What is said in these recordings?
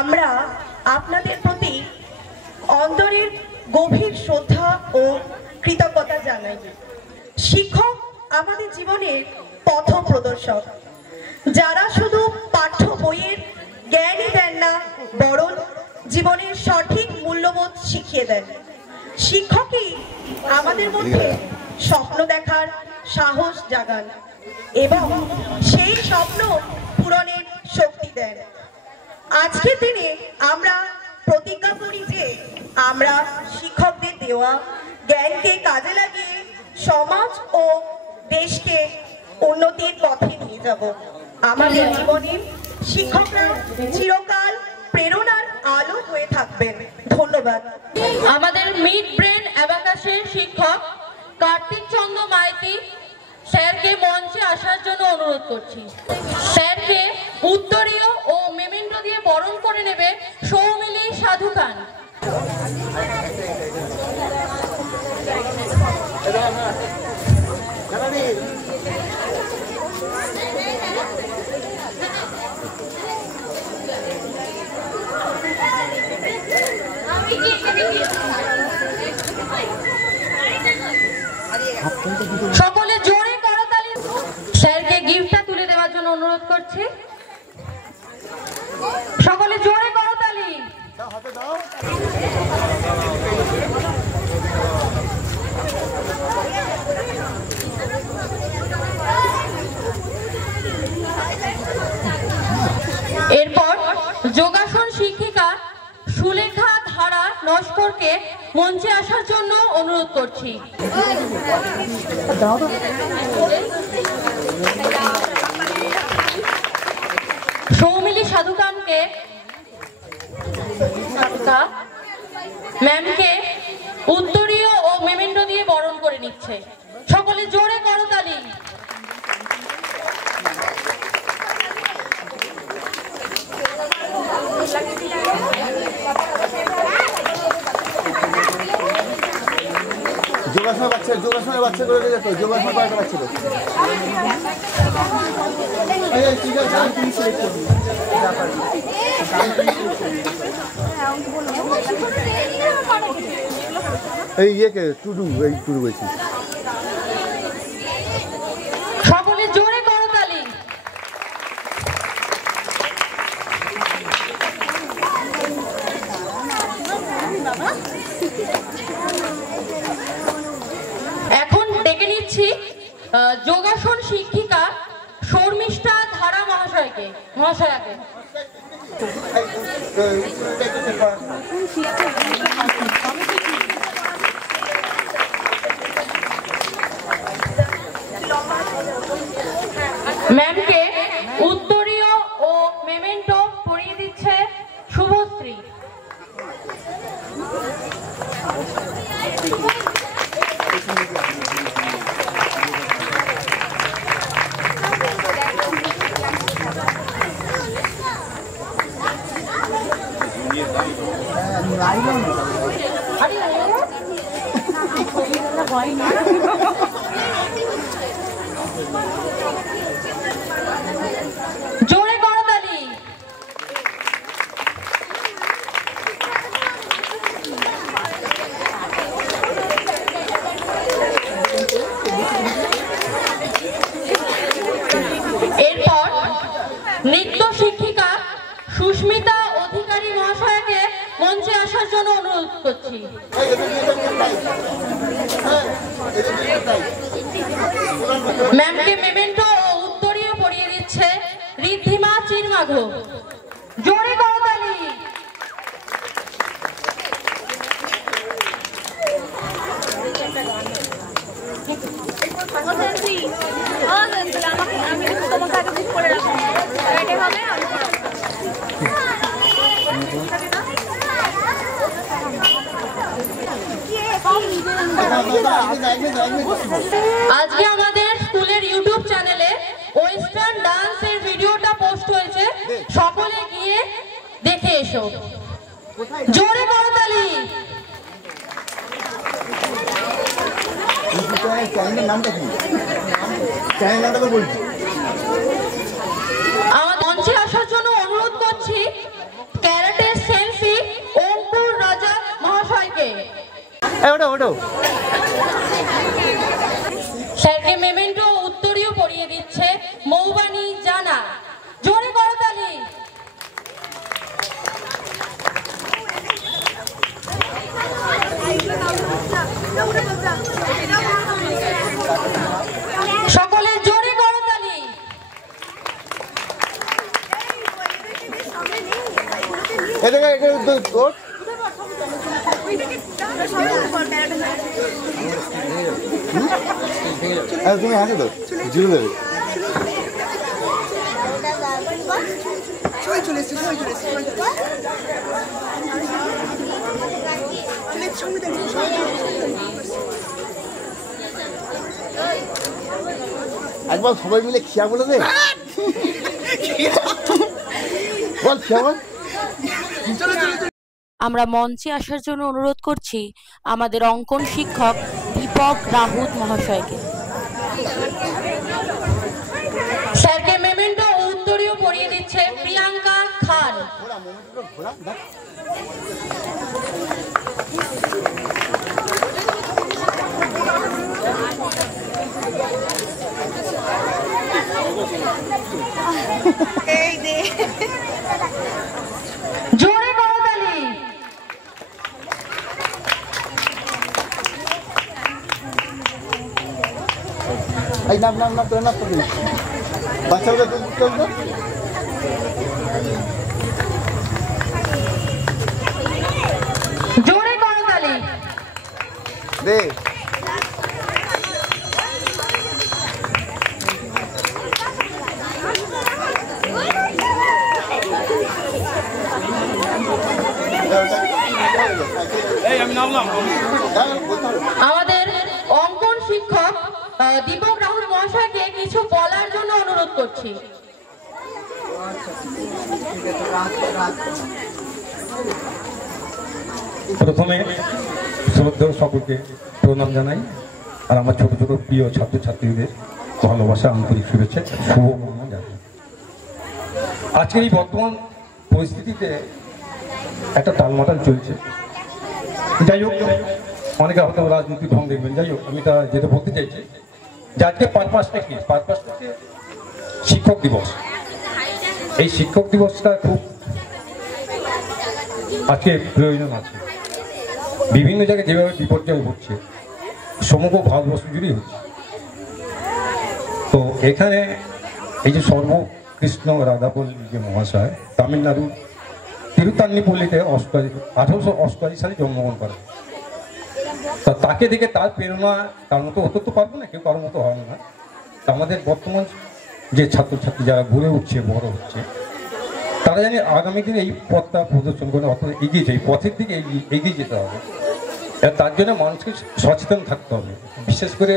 আমরা আপনাদের প্রতি অন্তরের গভীর শ্রদ্ধা ও কৃতজ্ঞতা জানাই। শিক্ষক আমাদের জীবনের পথ প্রদর্শক, যারা শুধু পাঠ্য বইয়ের জ্ঞানই দেন না, বরং জীবনের সঠিক মূল্যবোধ শিখিয়ে দেন। শিক্ষকই আমাদের মধ্যে স্বপ্ন দেখার সাহস জাগান এবং সেই স্বপ্ন পূরণের শক্তি দেন। আজকের দিনে আমরা প্রতিজ্ঞা করি যে আমরা শিক্ষকদের দেওয়া জ্ঞানকে কাজে লাগিয়ে সমাজ ও দেশকে উন্নতির পথে নিয়ে যাব। আমাদের জীবনে শিক্ষকরা চিরকাল প্রেরণার আলো হয়ে থাকবেন। ধন্যবাদ। আমাদের মিড ব্রেন অ্যাবাকাসের শিক্ষক কার্তিক চন্দ্র মাইতি স্যারকে মঞ্চে আসার জন্য অনুরোধ করছি। স্যারকে উত্তরীয় ও মেমেন্টো দিয়ে বরণ করে নেবে সৌমিলি সাধু খান। সকলে জোরে করতালি। স্যারকে গিফটটা তুলে দেওয়ার জন্য অনুরোধ করছি। সকলে জোরে করতালি। এরপর যোগাসন শিক্ষিকা সুলেখা ধারা নস্করকে মঞ্চে আসার জন্য অনুরোধ করছি। সৌমিলি সাধুকানকে ম্যামকে উত্তরীয় ও মেমেন্টো দিয়ে বরণ করে নিচ্ছে। সকলে জোরে করতালি। যোগাসনের বাচ্চা করে যেত, যোগাসন করার বাচ্চা ছিল। এই ইয়েকে টুডু, এই টুডু বলছি। সকলে জোরে করতালি। এখন ডেকে নিচ্ছি যোগাসন শিক্ষিকা শর্মিষ্ঠা ধারা মহাশয়াকে। ম্যামকে উত্তরীয় ও মেমেন্টো পরিয়ে দিচ্ছে শুভশ্রী। জোরে করতালি। এরপর নৃত্য শিক্ষিকা সুস্মিতা অধিকারী মহাশয়াকে মঞ্চে আসার জন্য অনুরোধ করছি। ম্যামকে মেমেন্টো ও উত্তরীয় পরিয়ে দিচ্ছে ঋদ্ধিমা চিরমাঘো। জোরে করতালি। আজকে আমাদের স্কুলের ইউটিউব চ্যানেলে ওয়েস্টার্ন ডান্সের ভিডিওটা পোস্ট হয়েছে, সকলে গিয়ে দেখে এসো। জোরে করতালি। আমার মঞ্চে আসার জন্য অনুরোধ করছি ক্যারাটে ওটো স্যারকে মেমেন্টো উত্তরীয় পরিয়ে দিচ্ছে মৌবানি জানা। জোরে করতালি। সকলে জোরে করতালি। তুমি হাসে তো জিরো দেবে একবার সবাই মিলে খিয়া বলে দে বল খিয়া বল। আমরা মঞ্চে আসার জন্য অনুরোধ করছি আমাদের অঙ্কন শিক্ষক দীপক রাহুত মহাশয়কে। স্যারকে মেমেন্টো উত্তরীয় পরিয়ে দিচ্ছে প্রিয়াঙ্কা খান। জোরে করতালি। এই নাম তোর নাম করবি বাচ্চাদের চলতো জোরে করতালি। দে আমাদের অঙ্কন শিক্ষক দীপক রাহুল মহাশয়কে কিছু বলার জন্য অনুরোধ করছি। প্রথমে শ্রদ্ধেয় সকলকে প্রণাম জানাই, আর আমার ছোট ছোট প্রিয় ছাত্রছাত্রীদের ভালোবাসা, আন্তরিক শুভেচ্ছা, শুভকামনা জানাই। আজকের এই বর্তমান পরিস্থিতিতে একটা টালমাটাল চলছে। যাই হোক, অনেকে হয়তো রাজনৈতিক ঢং দেখবেন, যাই হোক আমি তা যেটা বলতে চাইছি যে আজকে পারপাসটা কি, পারপাসটা হচ্ছে শিক্ষক দিবস। এই শিক্ষক দিবসটা খুব আজকে প্রয়োজন আছে। বিভিন্ন জায়গায় যেভাবে বিপর্যয় হচ্ছে সমগ্র ভারতবর্ষ জুড়েই হচ্ছে। তো এখানে এই যে সর্বকৃষ্ণ রাধাপল্লী যে মহাশয় তামিলনাড়ুর তিরুতান্নিপল্লীতে 1888 সালে জন্মগ্রহণ করেন। তা তাকে দেখে তার প্রেরণা তার মতো হতে তো পারবো না, কেউ কারোর মতো হবে না। আমাদের বর্তমান যে ছাত্রছাত্রী যারা ঘুরে উঠছে, বড় হচ্ছে, তারা জানি আগামী দিনে এই পথটা প্রদর্শন করে অত এগিয়ে যায়, পথের দিকে এগিয়ে যেতে হবে। তার জন্য মানুষকে সচেতন থাকতে হবে। বিশেষ করে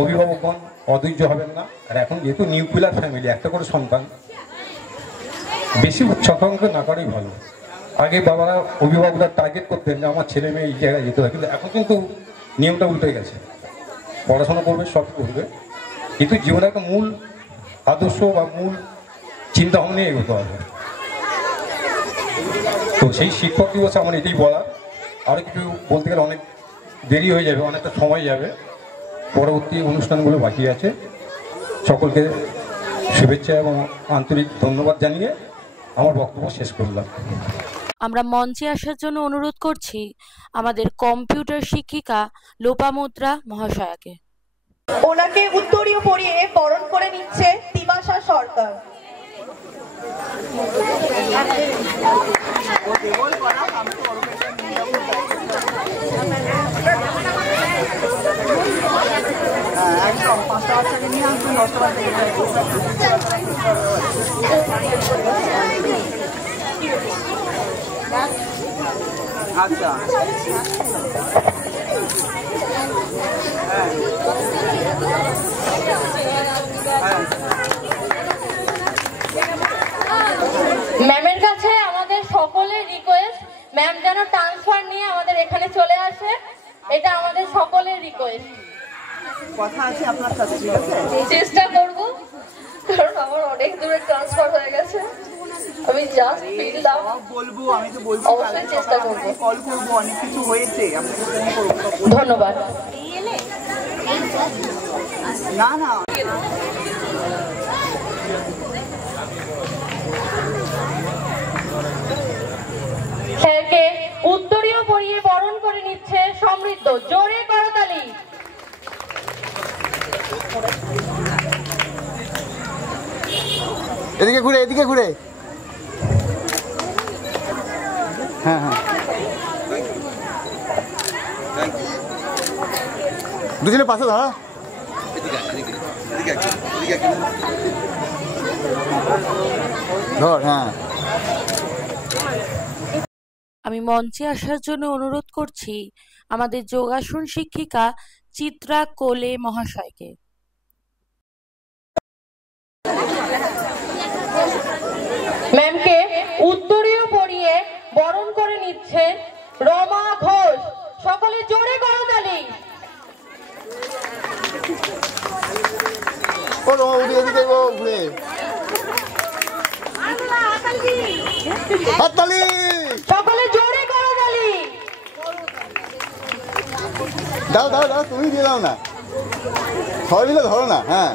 অভিভাবকগণ অধৈর্য হবেন না। আর এখন যেহেতু নিউক্লিয়ার ফ্যামিলি, একটা করে সন্তান, বেশি উৎসাহঙ্ক না করাই ভালো। আগে বাবারা অভিভাবকরা টার্গেট করতেন যে আমার ছেলে মেয়ে এই জায়গায় যেতে হয়, কিন্তু এখন কিন্তু নিয়মটা উল্টে গেছে। পড়াশোনা করবে, সব করবে, কিন্তু জীবনের একটা মূল আদর্শ বা মূল চিন্তা ভাবনা নিয়ে এগোতে হবে। তো সেই শিক্ষক দিবসে আমার এটাই বলা। আরও কিছু বলতে গেলে অনেক দেরি হয়ে যাবে, অনেকটা সময় যাবে, পরবর্তী অনুষ্ঠানগুলো বাকি আছে। সকলকে শুভেচ্ছা এবং আন্তরিক ধন্যবাদ জানিয়ে আমার বক্তব্য শেষ করলাম। আমরা মঞ্চে আসার জন্য অনুরোধ করছি আমাদের কম্পিউটার শিক্ষিকা লোপামুদ্রা মহাশয়াকে। ওনাকে উত্তরীয় পরিয়ে বরণ করে নিচ্ছে তিবাসা সরকার। আচ্ছা ম্যামের কাছে আমাদের সকলের রিকোয়েস্ট, ম্যাম যেন ট্রান্সফার নিয়ে আমাদের এখানে চলে আসে, এটা আমাদের সকলের রিকোয়েস্ট। কথা আছে আপনার সাথে, চেষ্টা করব, কারণ আমার অনেক দূরে ট্রান্সফার হয়ে গেছে। আমি জাস্ট ফিরলাম, সব বলবো, আমি তো বলবো অবশ্যই কালকে চেষ্টা সকালে করবো। আপনাকে কল করবো, অনেক কিছু হয়েছে, আপনাকে ফোন করবো। ধন্যবাদ। না না স্যারকে উত্তরীয় পরিয়ে বরণ করে নিচ্ছে সমৃদ্ধ। জোরে করতালি। এদিকে ঘুরে, এদিকে ঘুরে। হ্যাঁ হ্যাঁ, দুজনে পাশে ধরা। ধর, হ্যাঁ। আমি মঞ্চে আসার জন্য অনুরোধ করছি আমাদের যোগাসন শিক্ষিকা চিত্রা কোলে মহাশয়কে। ম্যামকে উত্তরীয় পরিয়ে বরণ করে নিচ্ছে রমা ঘোষ। সকলে জোরে করতালি। ও রমা, এদিকে ঘুরে। হাততালি। সকলে জোরে করতালি। দাও দাও দাও, তুমি দিয়ে দাও না, সবাই মিলে ধরো না। হ্যাঁ,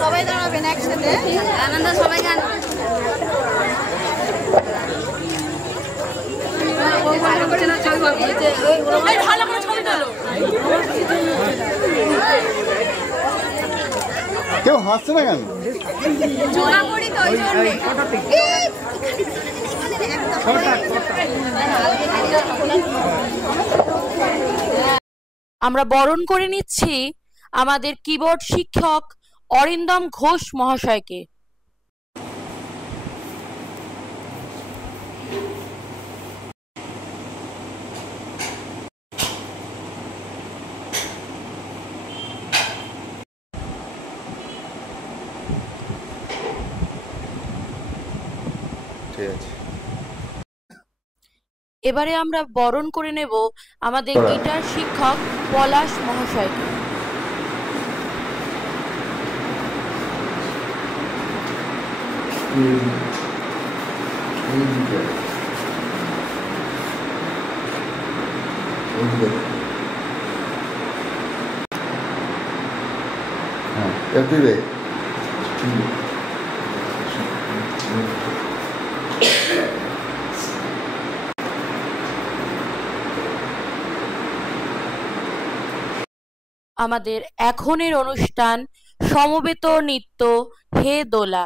সবাই দাঁড়াবেন একসাথে, আনন্দ সবাই গান। ভালো করে ছবি তোলো। কেউ হাসছে না কেন? জোড়া করি তো ওই জন্যে। আমরা বরণ করে নিচ্ছি আমাদের কিবোর্ড শিক্ষক অরিন্দম ঘোষ মহাশয়কে। ঠিক আছে। এবারে আমরা বরণ করে নেব আমাদের গিটার শিক্ষক পলাশ মহাশয়কে। আমাদের এখনের অনুষ্ঠান সমবেত নৃত্য হে দোলা।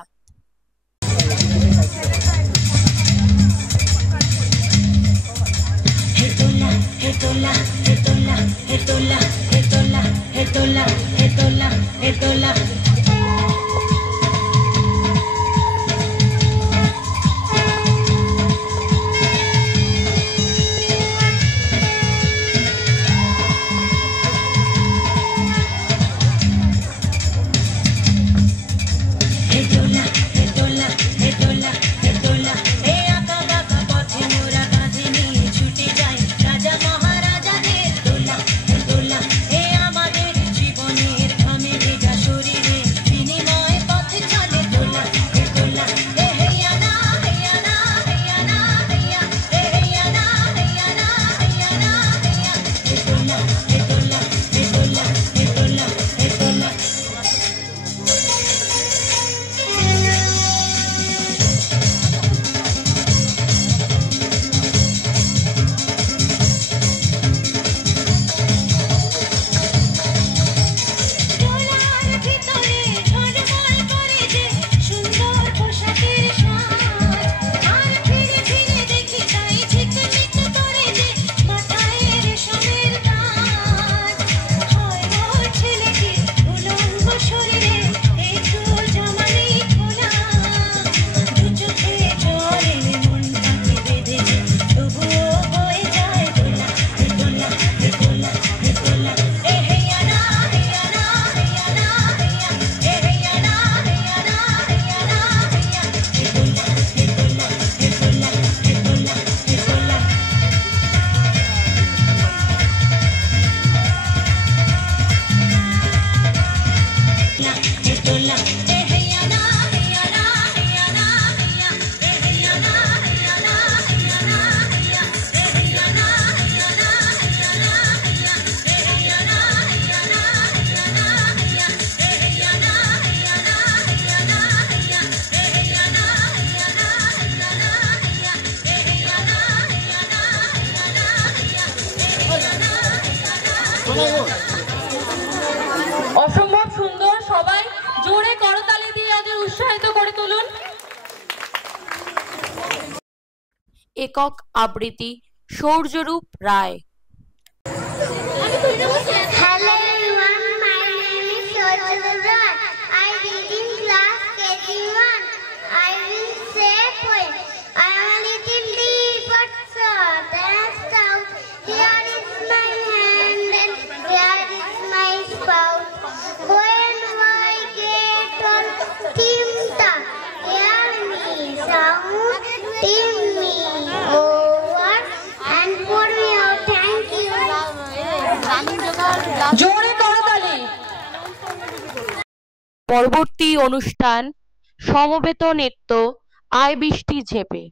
জীবনের ঘামে ভেজা শরীরে একক আবৃত্তি সৌর্যরূপ রায়। Hello everyone, my name is Sourjyrup Rai. I read in class KG1. I will say a poem. I am a little deep but soft and stout. Here is my hand and here is my spout. When I get all steamed up, hear me sound, steam me over and pour me out. Thank you. জোরে করতালি। পরবর্তী অনুষ্ঠান সমবেত নৃত্য আয় বৃষ্টি ঝেপে।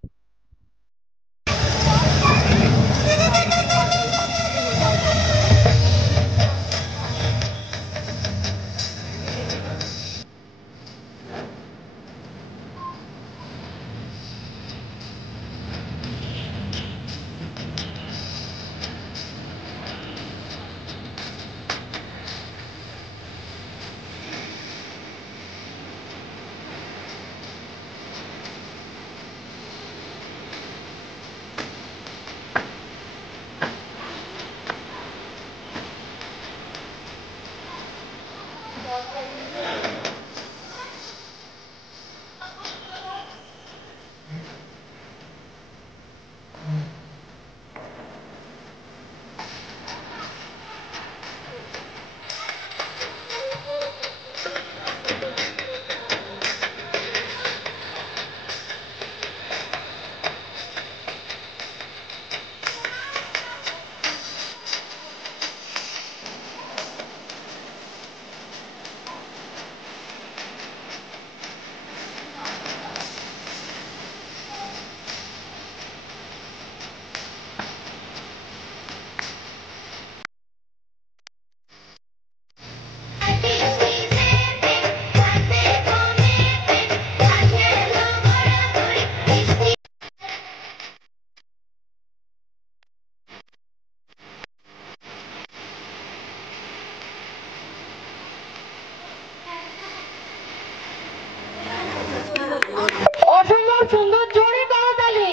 অসম্ভব সুন্দর, জোরে করতালি।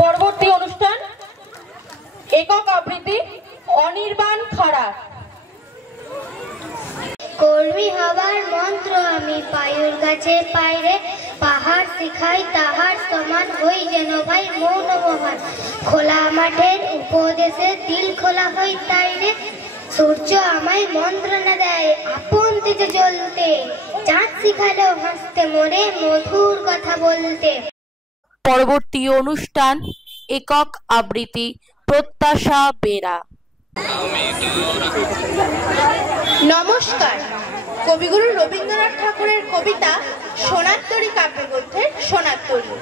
পরবর্তী অনুষ্ঠান একক আবৃত্তি অনির্বাণ খাড়া। কর্মী হবার মন্ত্র আমি পায়ুর কাছে পাইরে, পাহাড় শিখাই তাহার সমান হই যেন ভাই মৌন মহান। খোলা মাঠের উপদেশে দিল খোলা হই তাইরে, সূর্য আমায় মন্ত্রণা দেয় আপন তেজে জ্বলতে, চাঁদ শিখালো হাসতে মরে মধুর কথা বলতে। পরবর্তী অনুষ্ঠান একক আবৃত্তি প্রত্যাশা বেরা। নমস্কার। কবিগুরু রবীন্দ্রনাথ ঠাকুরের কবিতা সোনার কাব্যগ্রন্থের সোনার তরী।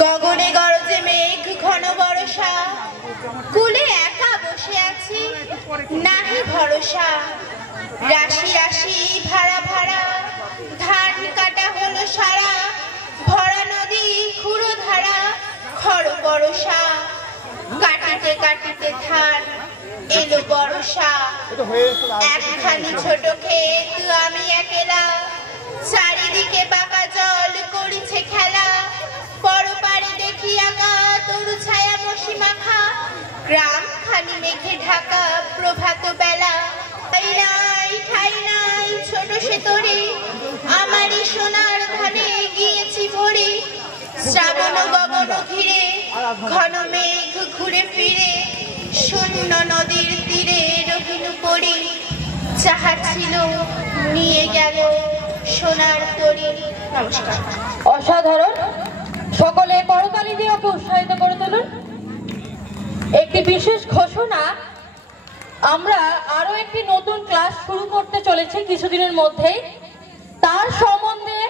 গগনে গরজে মেঘ ঘন বরষা, কুলে একা বসে আছি নাহি ভরসা। রাশি রাশি ভাড়া ভাড়া ধান কাটা হলো সারা, ভরা নদী খুঁড়ো ধারা খড় বরষা। কাটিতে কাটিতে ধান এলো বরষা, একখানি ছোট ক্ষেত আমি একেলা, চারিদিকে বাঁকা জল করিছে খেলা। পরপারে দেখি আঁকা তরু ছায়া মশি মাখা, গ্রাম খানি মেঘে ঢাকা প্রভাত বেলা। ঠাই নাই ঠাই নাই ছোট সে তরি, আমারই সোনার ধানে গিয়েছি ভরে। শ্রাবণ গগন ঘিরে ঘন মেঘ ঘুরে ফিরে, শূন্য নদীর তীরে রহিল পড়ি। যাহা ছিল নিয়ে গেল সোনার তরী। নমস্কার। অসাধারণ, সকলে করতালি দিয়ে ওকে উৎসাহিত করে তুলুন। একটি বিশেষ ঘোষণা, আমরা আরো একটি নতুন ক্লাস শুরু করতে চলেছি কিছুদিনের মধ্যেই। তার সম্বন্ধে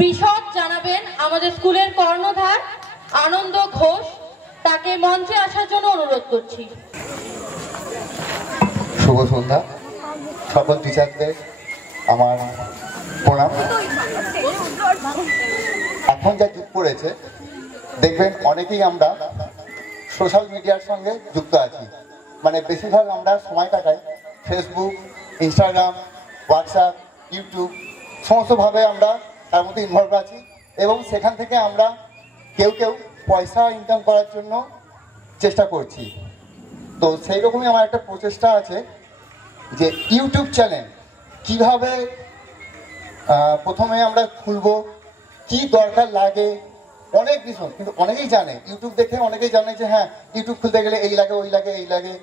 বিশদ জানাবেন আমাদের স্কুলের কর্ণধার আনন্দ ঘোষ। তাকে মঞ্চে আসার জন্য অনুরোধ করছি। শুভ সন্ধ্যা। সকল টিচারদের আমার প্রণাম। এখন যা যুগ পড়েছে, দেখবেন অনেকেই আমরা সোশ্যাল মিডিয়ার সঙ্গে যুক্ত আছি। মানে বেশিরভাগ আমরা সময় কাটাই ফেসবুক, ইনস্টাগ্রাম, হোয়াটসঅ্যাপ, ইউটিউব, সমস্তভাবে আমরা তার মধ্যে ইনভলভ আছি। এবং সেখান থেকে আমরা কেউ কেউ পয়সা ইনকাম করার জন্য চেষ্টা করছি। তো সেই রকমই আমার একটা প্রচেষ্টা আছে যে ইউটিউব চ্যানেল কিভাবে প্রথমে আমরা খুলবো, কি দরকার লাগে, অনেক কিছু কিন্তু অনেকেই জানে, ইউটিউব দেখে অনেকেই জানে যে হ্যাঁ ইউটিউব খুলতে গেলে এই লাগে ওই লাগে এই লাগে,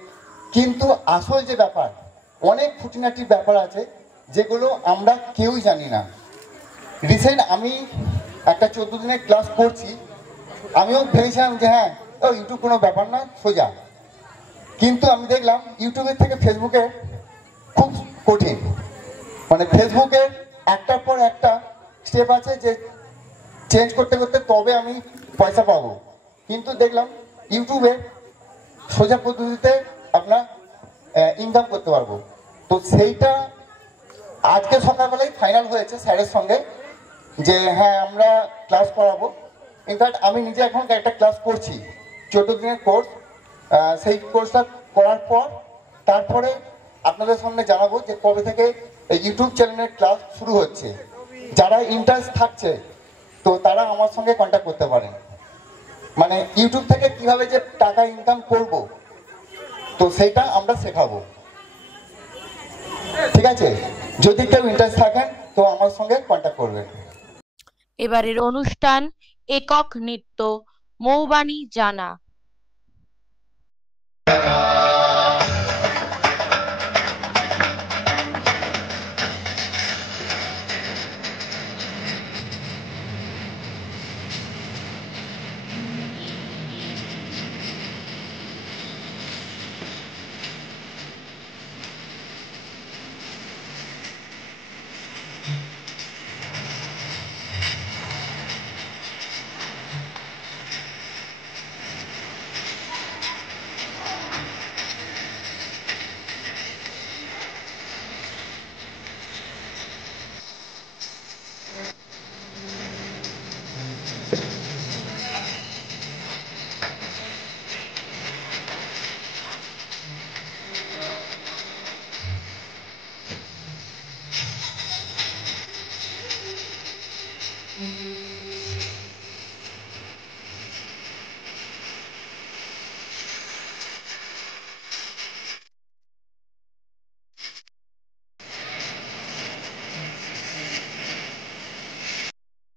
কিন্তু আসল যে ব্যাপার অনেক খুঁটিনাটির ব্যাপার আছে যেগুলো আমরা কেউই জানি না। রিসেন্ট আমি একটা 14 দিনের ক্লাস করছি, আমিও ভেবেছিলাম যে হ্যাঁ ইউটিউব কোনো ব্যাপার না, সোজা, কিন্তু আমি দেখলাম ইউটিউবের থেকে ফেসবুকে খুব কঠিন। মানে ফেসবুকে একটার পর একটা স্টেপ আছে যে চেঞ্জ করতে করতে তবে আমি পয়সা পাবো, কিন্তু দেখলাম ইউটিউবে সোজা পদ্ধতিতে আপনার ইনকাম করতে পারবো। তো সেইটা আজকে সকালবেলায় ফাইনাল হয়েছে স্যারের সঙ্গে যে হ্যাঁ আমরা ক্লাস করাবো। ইনফ্যাক্ট আমি নিজে এখন একটা ক্লাস করছি, 14 দিনের কোর্স। সেই কোর্সটা করার পর তারপরে আপনাদের সামনে জানাবো যে কবে থেকে এই ইউটিউব চ্যানেলের ক্লাস শুরু হচ্ছে। যারা ইন্টারেস্ট থাকছে তো তারা আমার সঙ্গে কন্ট্যাক্ট করতে পারেন। মানে ইউটিউব থেকে কিভাবে যে টাকা ইনকাম করব তো সেইটা আমরা শেখাবো, ঠিক আছে? যদি কেউ ইন্টারেস্ট থাকেন তো আমার সঙ্গে কন্ট্যাক্ট করবেন। এবারের অনুষ্ঠান একক নৃত্য মৌবানী জানা।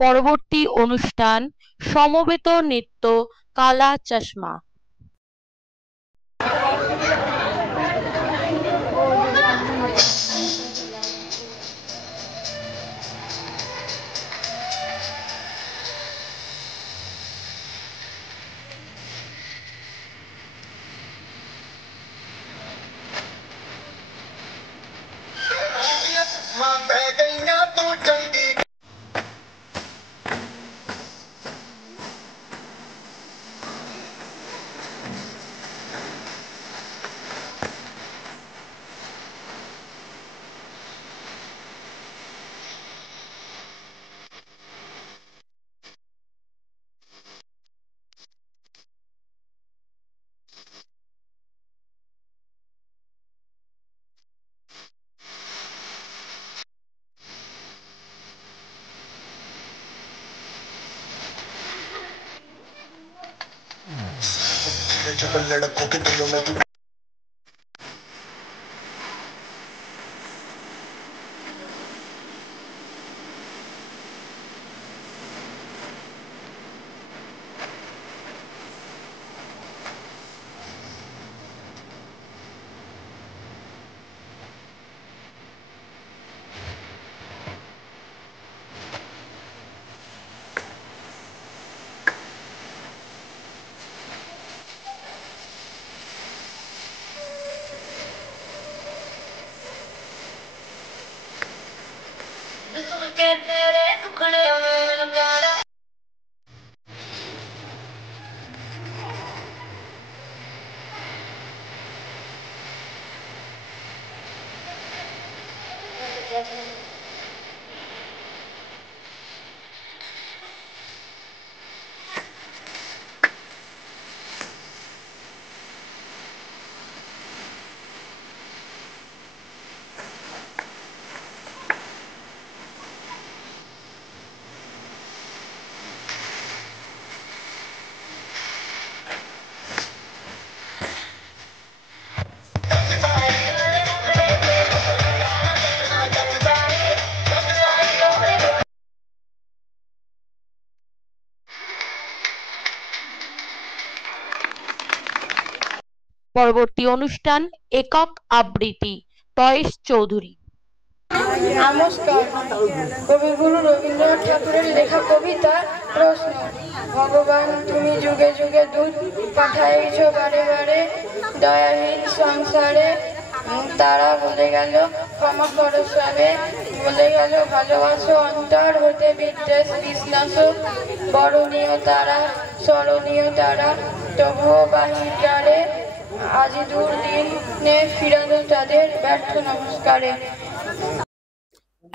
পরবর্তী অনুষ্ঠান সমবেত নৃত্য কালা চশমা। लड़कों के दिलों में तू পরবর্তী অনুষ্ঠান একক আবৃত্তি টয়েস চৌধুরী। নমস্কার। কবিগুরু রবীন্দ্রনাথ ঠাকুরের লেখা কবিতা প্রশ্ন। ভগবান তুমি যুগে যুগে দূত পাঠাইছ বারে বারে দয়াহীন সংসারে, তারা বলে গেল ক্ষমা করো স্বামী, বলে গেল ভালোবাসো অন্তর হতে বিদ্বেষ বিশ্বাস, বরণীয় তারা স্মরণীয় তারা তবুও বাহিরে, আজ দুর্দিনে ফিরানো তাদের ব্যর্থ নমস্কারে।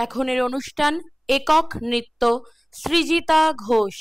এখনের অনুষ্ঠান একক নৃত্য সৃজিতা ঘোষ।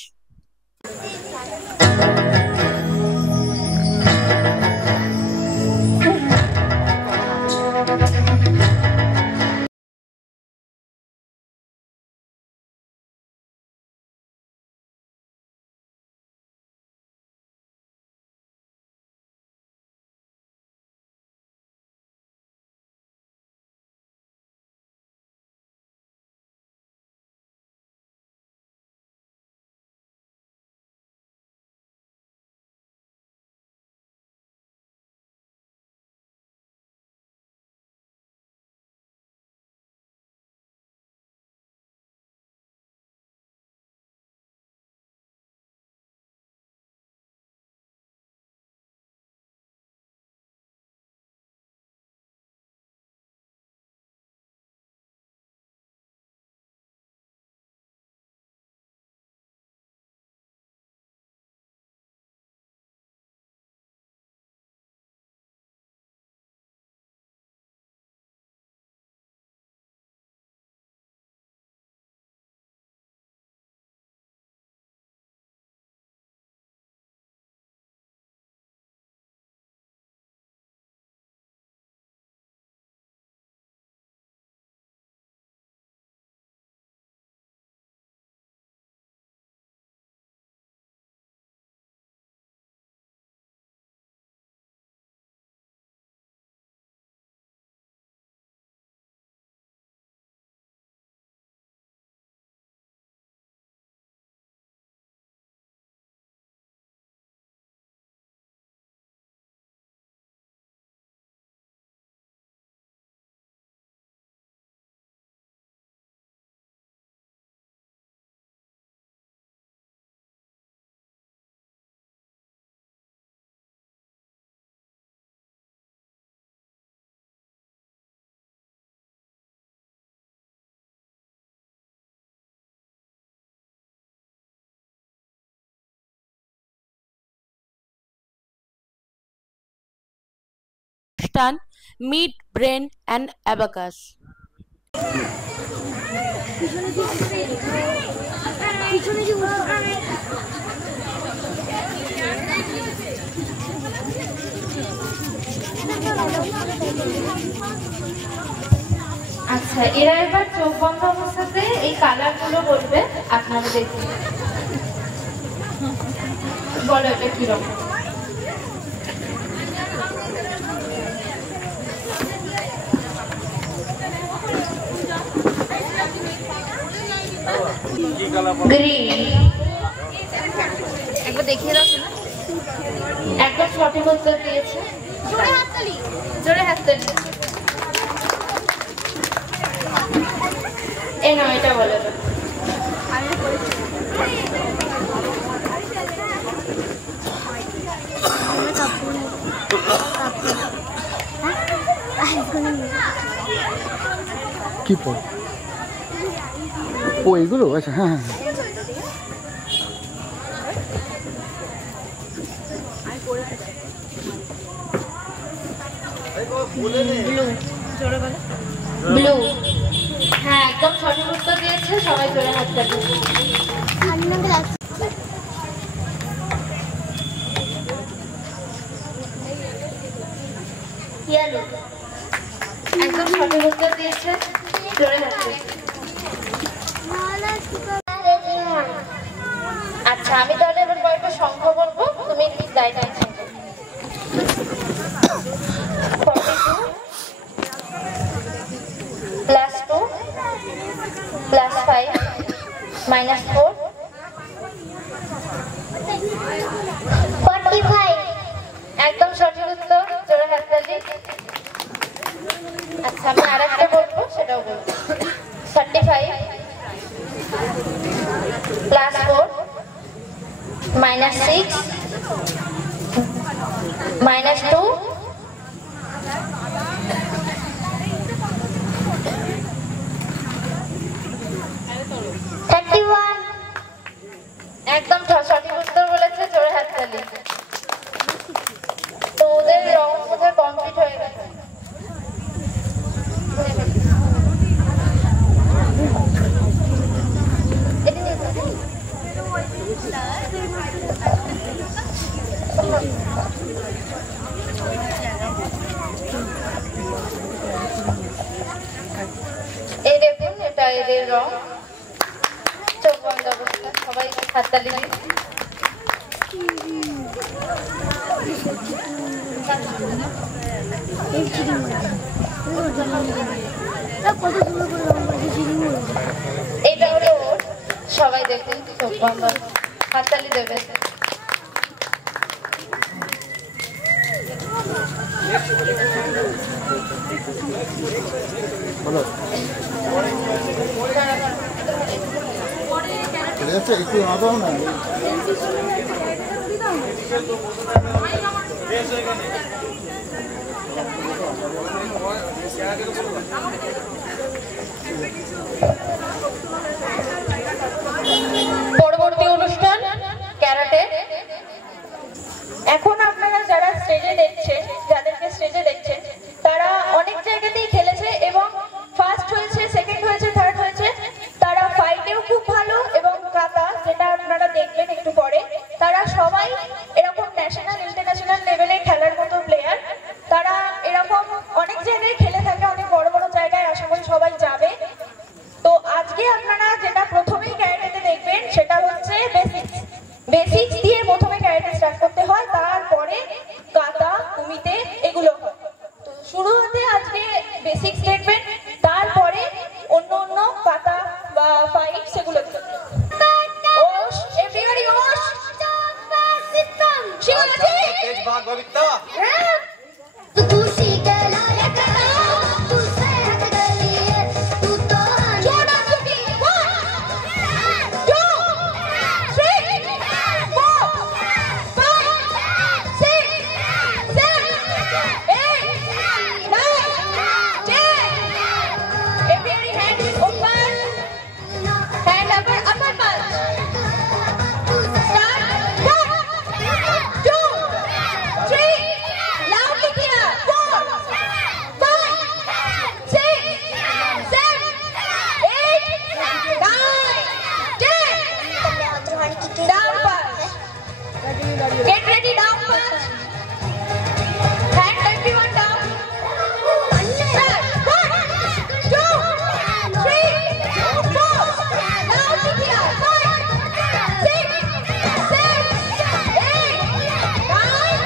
অনুষ্ঠান মিড ব্রেন অ্যান্ড অ্যাবাকাস। আচ্ছা, এরা এবার চোখ বন্ধ অবস্থাতে এই কালার গুলো বলবে, আপনারা দেখুন। বলো এটা কিরকম? গ্রিন। একবার দেখিয়ে দাও। একদম সঠিক উত্তর দিয়েছে। জোরে হাততালি, জোরে হাততালি। এই নাও, এটা বলে দাও। কি পড়? ও এগুলো? আচ্ছা, হ্যাঁ হ্যাঁ। ব্লু। হ্যাঁ, একদম সঠিক উত্তর দিয়েছে। সবাই জোরে হাততালি। ইয়েলো। একদম সঠিক উত্তর দিয়েছে। জোরে হাততালি। আচ্ছা, আমি তাহলে এবার কয়েকটা সংখ্যা বলবো, তুমি দায়িত্ব নিচ্ছো। 42 +2 +5 -4 45। একদম সঠিক উত্তর। 35 plus 4 minus 6 minus 2 31 একদম সঠিক উত্তর বলেছে, জোরে হাততালি। তো ওদের রাউন্ড বোধহয় কমপ্লিট হয়ে গেছে। এই দেখুন, এটা এদের রং। চোখ বন্ধ অবস্থা, সবাই হাততালি দিন। এটা হলো ওর। সবাই দেখুন, চোখ বন্ধ, হাততালি দেবে। একটু আদাও না। পরবর্তী অনুষ্ঠান ক্যারাটে। এখন আপনারা যারা স্টেজে দেখছেন, যাদেরকে স্টেজে দেখছেন, তারা অনেক জায়গাতেই খেলেছে এবং ফার্স্ট হয়েছে, সেকেন্ড হয়েছে, থার্ড হয়েছে। তারা ফাইটেও খুব ভালো এবং কাতা, যেটা আপনারা দেখবেন একটু পরে, তারা সবাই এরকম ন্যাশনাল ইন্টারন্যাশনাল লেভেলে খেলার মতো প্লেয়ার। তারা এরকম অনেক জায়গায় খেলে থাকে, অনেক বড় বড় জায়গায়, আশা করি সবাই যাবে। তো আজকে আপনারা যেটা প্রথমেই ক্যারাটেতে দেখবেন সেটা হচ্ছে বেসিক্স। বেসিক্স দিয়ে প্রথমে ক্যারাটে স্টার্ট করতে হয়, তারপরে কাতা, কুমিতে এগুলো হয়। তো শুরু হতে আজকে বেসিক্স দেখবেন, তারপরে অন্য অন্য কাতা বা ফাইট সেগুলো দেখবেন। Osh, everybody Osh. শিবাজি তেজ ভাগ ববিতা। तू सीधा लाया करा तू सहत गली तू तो छोटा चुकी 1 2 3 4 5 6 7 8 9 10. Every hand is open. Hand upper punch. Start. 1 2 3 loudly here. 4 5 6 7 8 9 10. Down punch. Get ready, down punch. Hand everyone down. Start. 1 2 3 4 loudly here. 5 6 7 8 9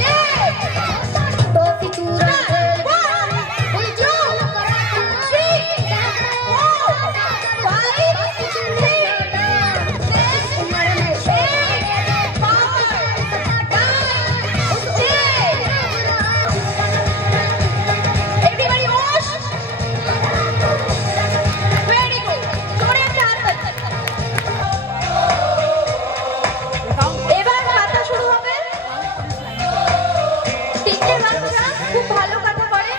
10. तो फितूरा 1 2 3 4 5 6 Everybody wash. Very good. জোরে একটা হাত তালি। এবার কাতা শুরু হবে। তিনটে বাচ্চা খুব ভালো কাতা করে।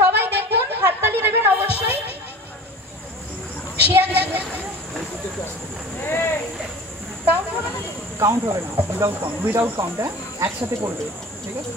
সবাই দেখুন, হাততালি দেবেন অবশ্যই। শিয়ান কাউন্ট হবে না, উইদাউট কাউন্ট, একসাথে করবে, ঠিক আছে?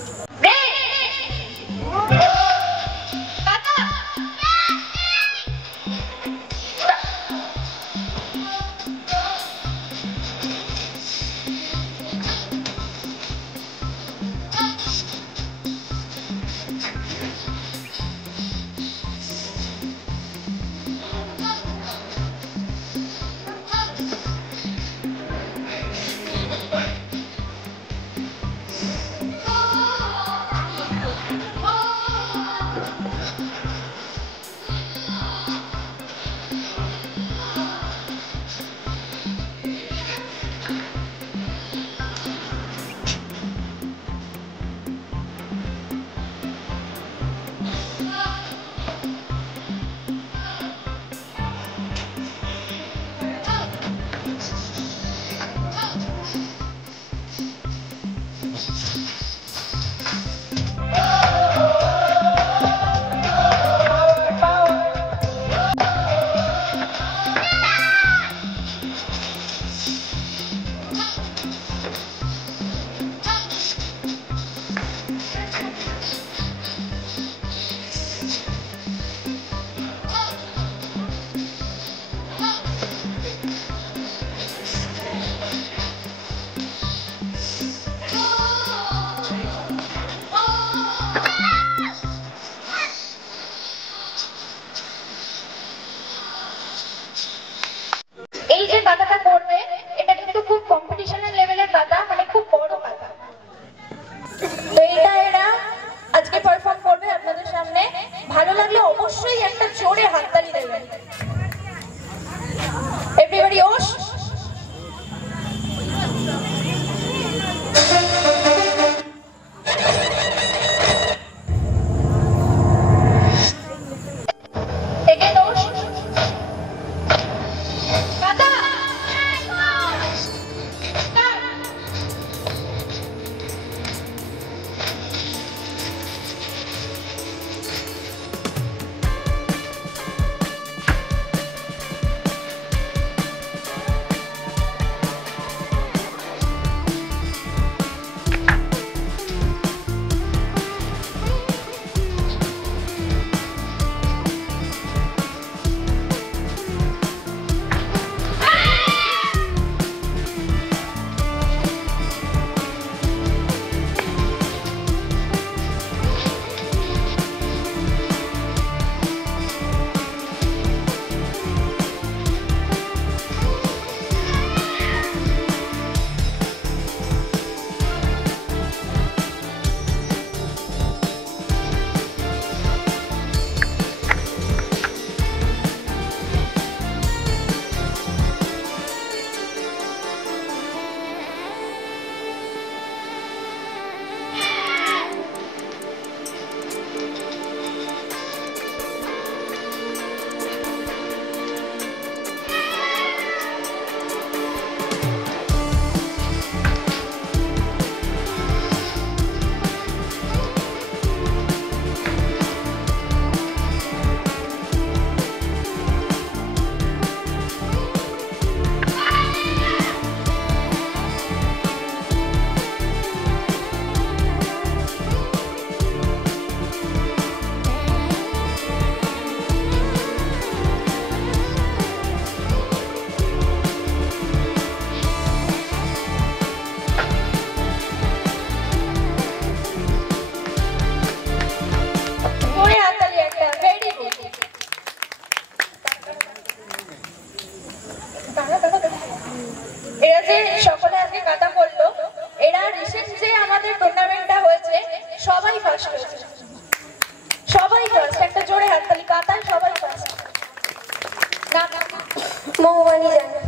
মৌমানি জানা,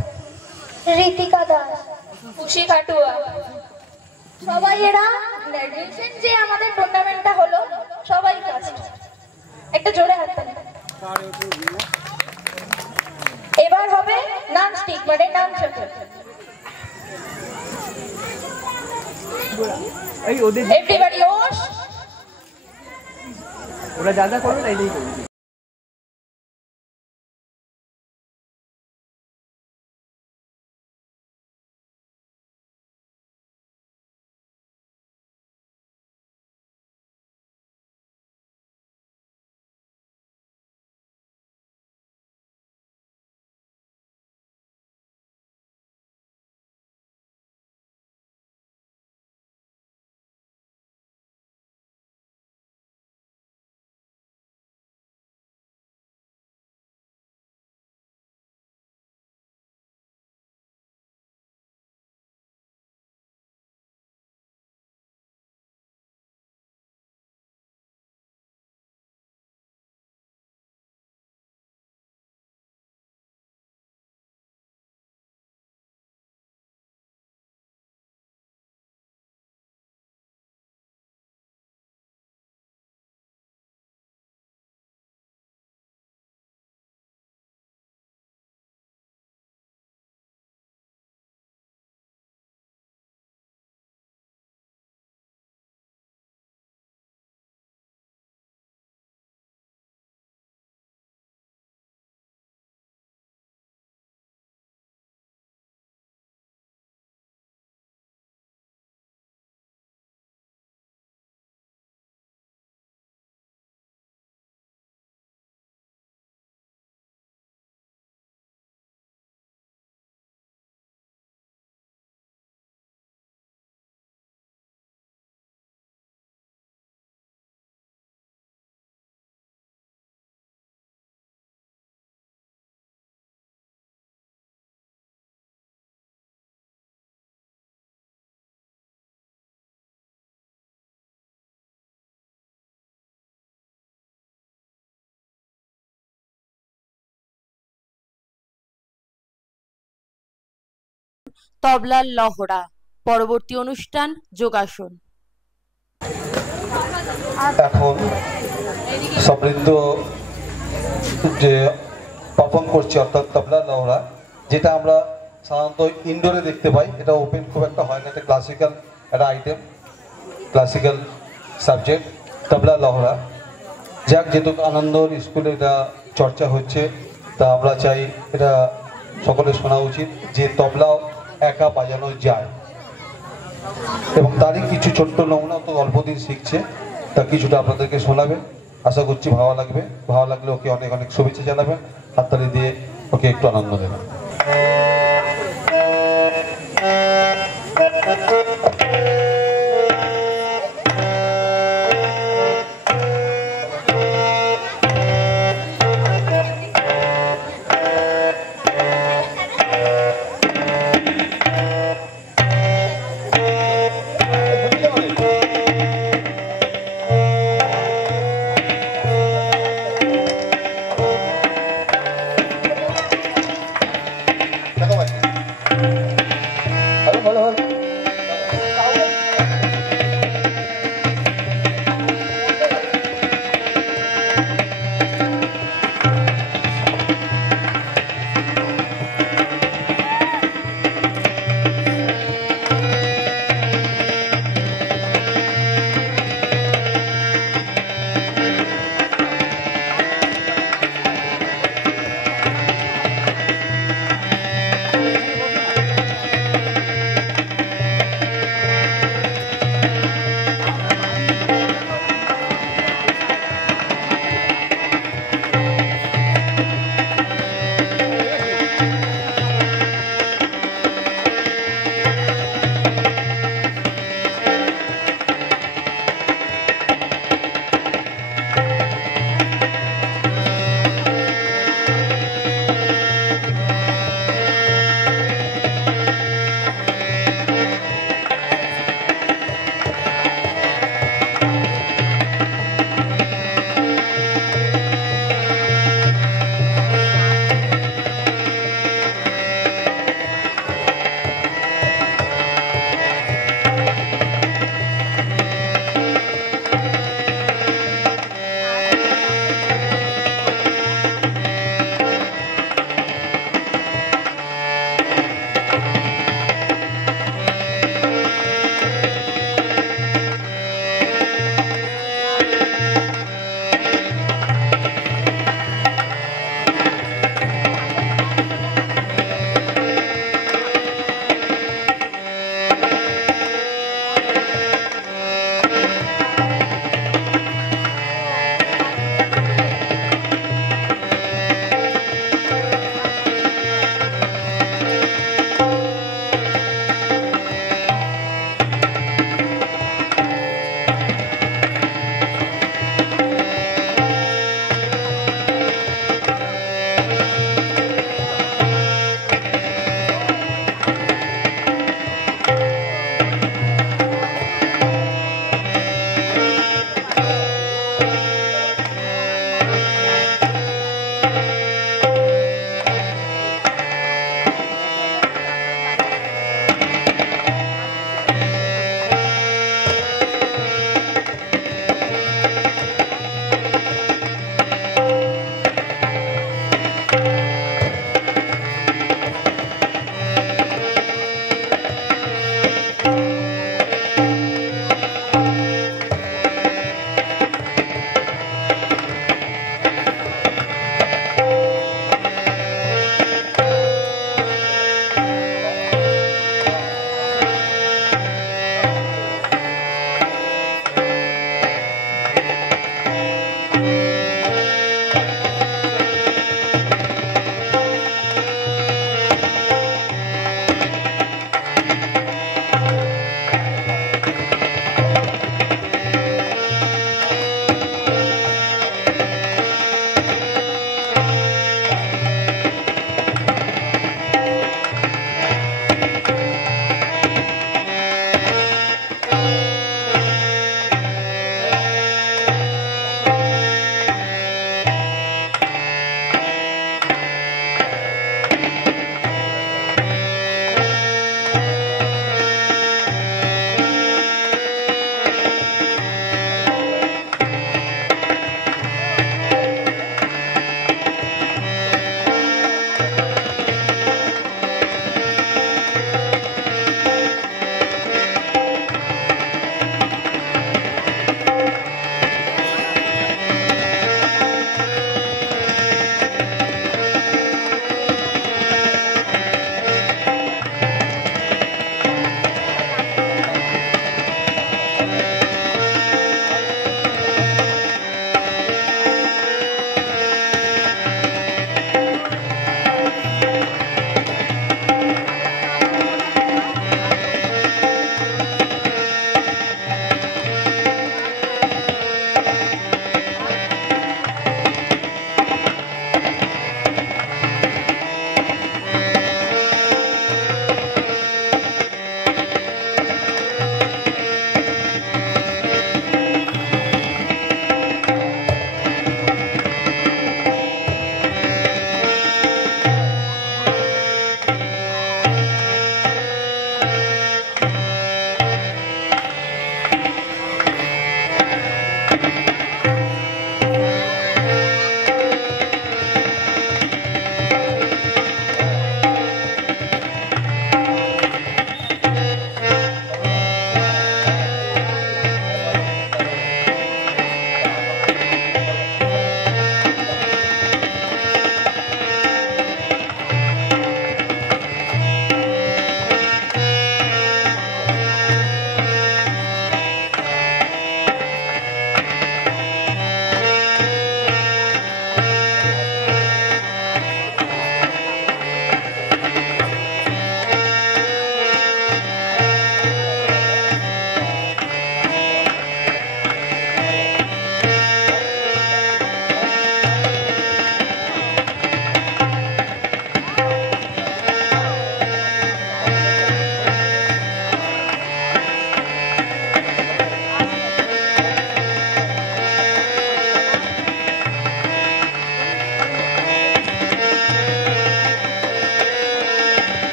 ঋতিকা দাস, খুশি কাটুয়া। সবাই এরা রিসেন্ট যে আমাদের টুর্নামেন্টটা হলো সবাই কাস্ট। একটা জোরে হাত তালি। এবার হবে নাম স্টিক মানে নাম চক্র। এই ওদের এভরিবডি ওশ। ওরা যা যা করবে তাই তাই করবে। তবলার লহরা। পরবর্তী অনুষ্ঠান যোগাসন। এখন সমৃদ্ধ যে পারফর্ম করছি অর্থাৎ তবলা লহরা, যেটা আমরা সাধারণত ইনডোরে দেখতে পাই, এটা ওপেন খুব একটা হয় না, এটা ক্লাসিক্যাল একটা আইটেম, ক্লাসিক্যাল সাবজেক্ট তবলা লহরা। যাক, যেহেতু আনন্দর স্কুলে এটা চর্চা হচ্ছে, তা আমরা চাই এটা সকলে শোনা উচিত যে তবলাও একা বাজানো যায়, এবং তারই কিছু ছোট্ট নমুনা, তো অল্প দিন শিখছে, তা কিছুটা আপনাদেরকে শোনাবেন। আশা করছি ভালো লাগবে। ভালো লাগলে ওকে অনেক অনেক শুভেচ্ছা জানাবেন, হাততালি দিয়ে ওকে একটু আনন্দ দেবেন।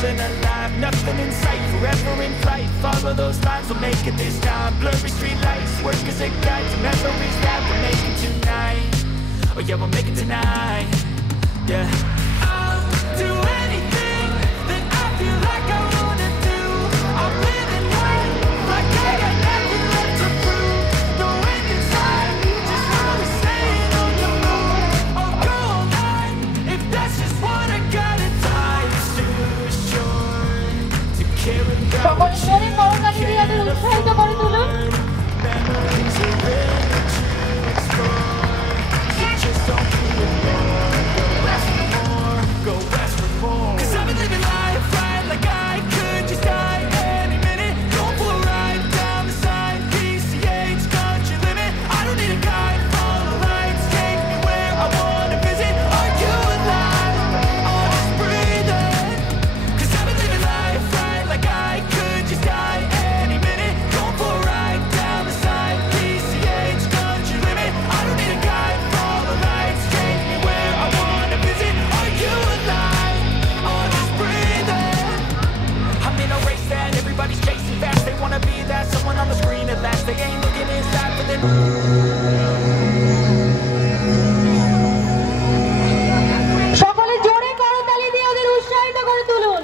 feeling alive. Nothing in sight, forever in flight. Follow those lines, we'll make it this time. Blurry street lights, work as a guide to memories that we're making tonight. Oh yeah, we'll make it tonight. Yeah, I'll do anything that I feel like I wanna do. I'm living life like I got nothing left to prove. No end in sight, just wanna stay on the move. I'll go all night if that's just what I gotta. Life's too short to care about. সকল জোরে করতালি দিয়ে ওদের উৎসাহিত করে তুলুন। Memories are real to explore. So just don't be ignored. Go ask for more. Go ask for more. 'Cause I've been living life right like I could just die any minute. Going for a ride down the side. PCH country limit. I don't need a guide. Follow lights. Take me where I wanna visit. Are you alive? Or just breathing? 'Cause I've been living life right like I could just die any minute. Going for a ride down the side. PCH country limit. I don't need a guide. Follow lights. Take me where I wanna visit. Are you alive? Or just breathing? I'm in a race that everybody's chasing fast. They wanna be that someone on the screen at last. They ain't looking inside for their. সকলে জোরে করতালি দিয়ে ওদের উৎসাহিত করে তুলুন।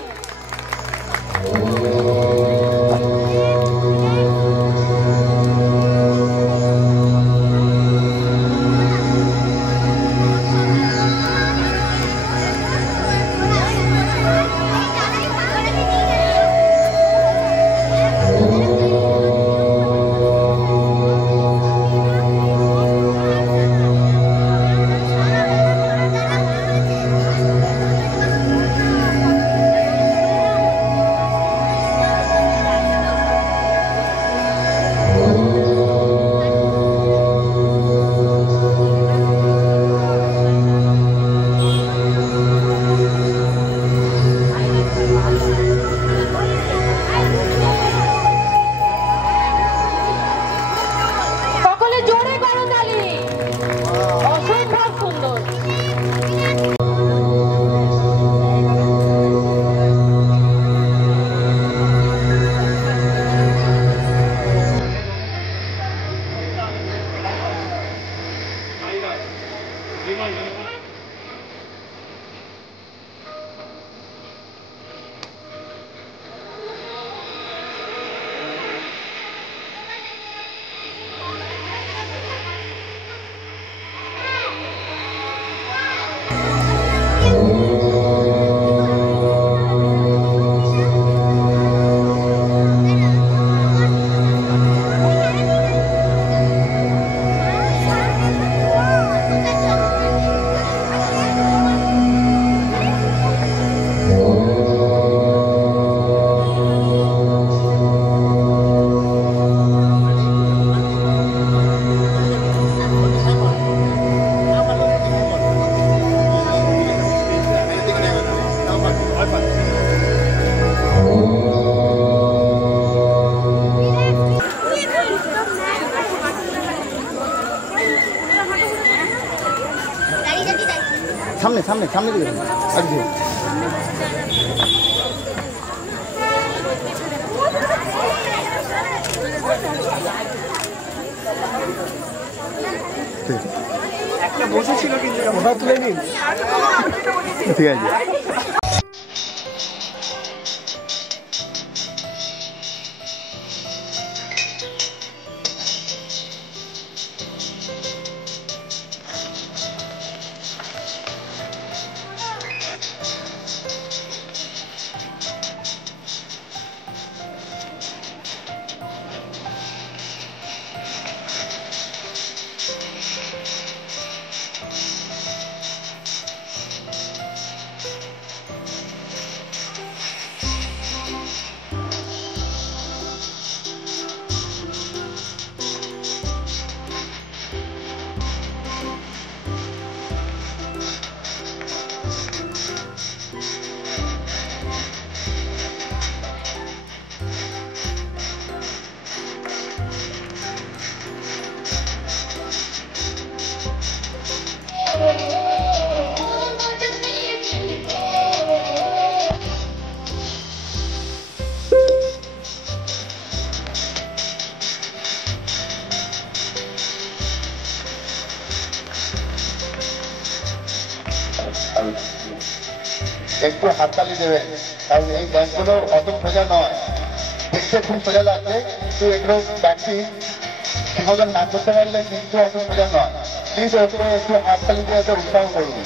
সকলে জোরে করতালি। অসম্ভব সুন্দর। সামনে সামনে সামনে দিকে আজকে একটা বসেছিল কিন্তু ওটা তুলে নিন। ঠিক আছে। একটু হাততালি দেবেন, কারণ এই ব্যাংকগুলো অত সোজা নয়, দেখতে খুব সোজা লাগছে কিন্তু এগুলো প্র্যাকটিস ঠিকমতো না করতে পারলে কিন্তু অত সোজা নয়। প্লিজ ওকে একটু হাততালি দিয়ে একটা উৎসাহ করুন।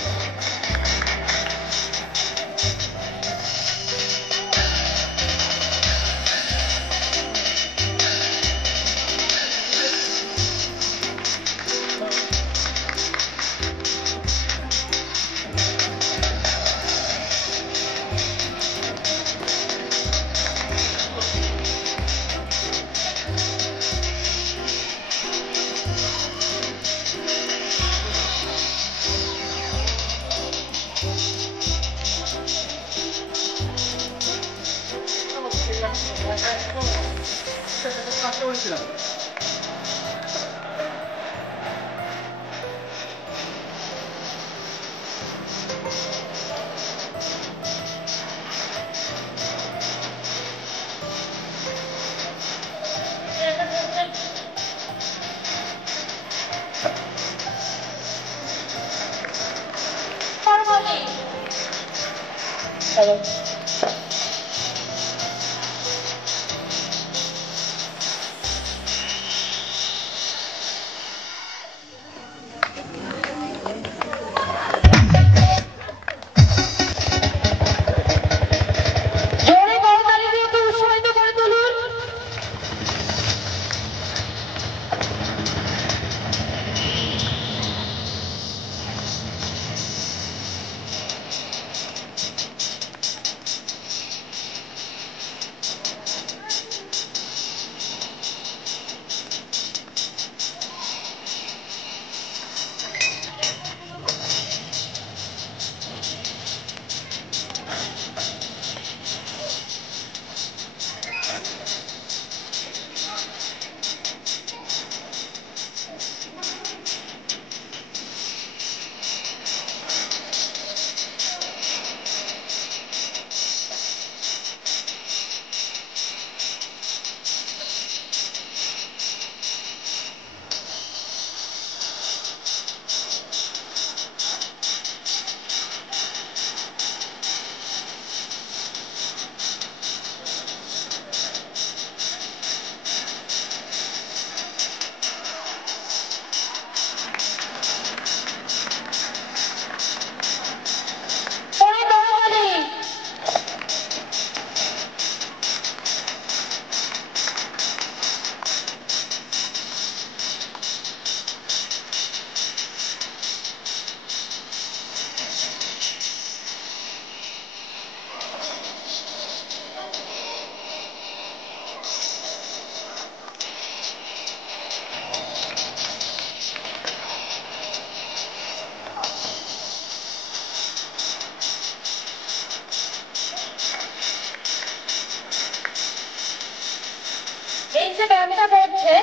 এই যে গানটা বলছে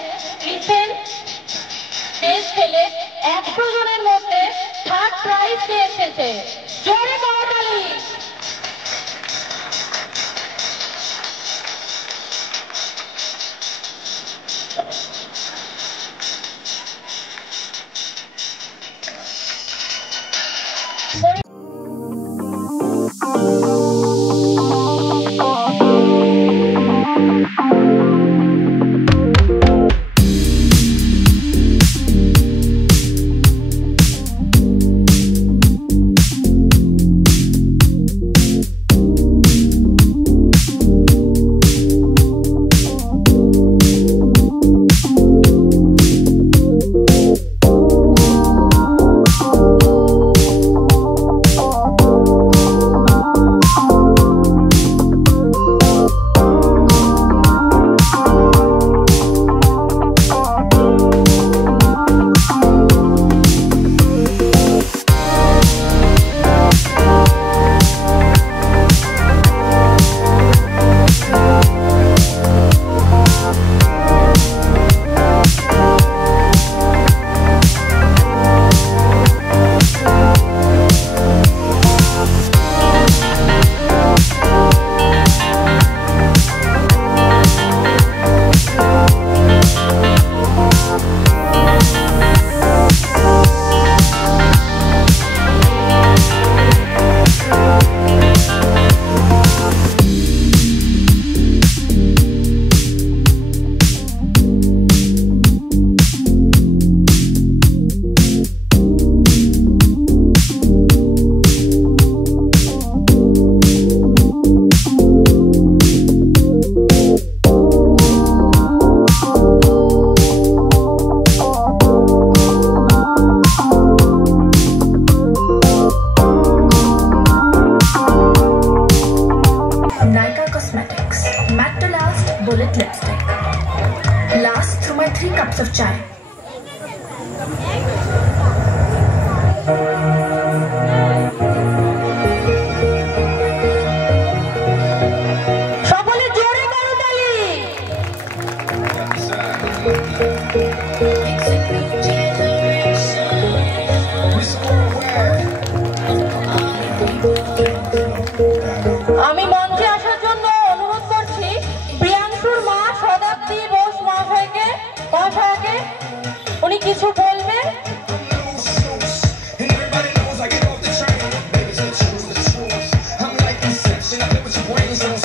রিসেন্ট টেস্ট খেলে 100 জনের মধ্যে থার্ড প্রাইজ পেয়ে এসেছে। জোরে করতালি। কিছু বলবে?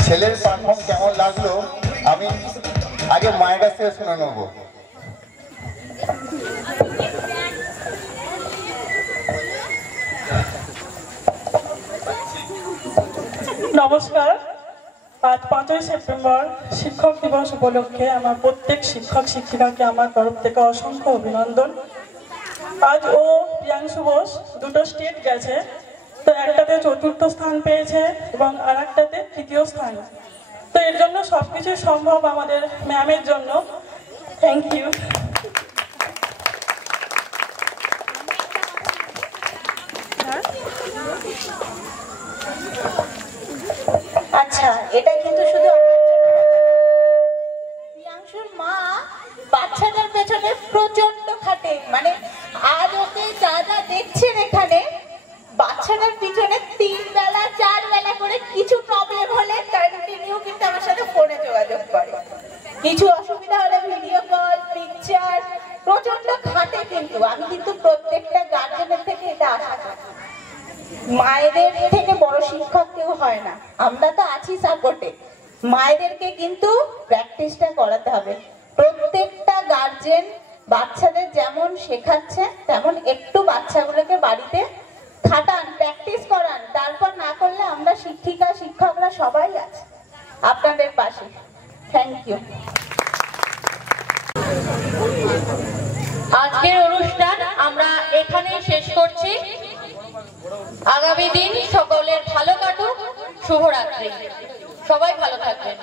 ছেলের পারফর্ম কেমন লাগলো আমি আগে মায়ের কাছ থেকে শুনে নেবো। নমস্কার, আজ 5ই সেপ্টেম্বর শিক্ষক দিবস উপলক্ষে আমার প্রত্যেক শিক্ষক শিক্ষিকাকে আমার তরফ থেকে অসংখ্য অভিনন্দন। আজ ও প্রিয়াংশু বোস দুটো স্টেট গেছে, তো একটাতে 4র্থ স্থান পেয়েছে এবং আর একটাতে 3য় স্থান। তো এর জন্য সবকিছু সম্ভব আমাদের ম্যামের জন্য। Thank you. আচ্ছা, এটা কিন্তু শুধু প্রিয়াংশুর মা বাচ্চাটার পেছনে প্রচন্ড খাটে। মানে আজ ওকে যা যা দেখছেন এখানে, বাচ্চাটার পিছনে 3 বেলা 4 বেলা করে কিছু প্রবলেম হলে কন্টিনিউ কিন্তু আমার সাথে ফোনে যোগাযোগ করে। কিছু অসুবিধা হলে ভিডিও কল, পিকচার প্রচন্ড খাটে। কিন্তু আমি কিন্তু প্রত্যেকটা গার্জেনের থেকে এটা আশা করি, মায়েদের থেকে বড় শিক্ষক কেউ হয় না। আমরা তো আছি সাপোর্টে, মায়েদেরকে কিন্তু প্র্যাকটিসটা করাতে হবে। প্রত্যেকটা গার্জেন বাচ্চাদের যেমন শেখাচ্ছে তেমন একটু বাচ্চাগুলোকে বাড়িতে খাটান, প্র্যাকটিস করান। তারপর না করলে আমরা শিক্ষিকা শিক্ষকরা সবাই আছি আপনাদের পাশে। Thank you. আজকের অনুষ্ঠান আমরা এখানেই শেষ করছি। আগামী দিন সকলের ভালো কাটুক। শুভরাত্রি, সবাই ভালো থাকবেন।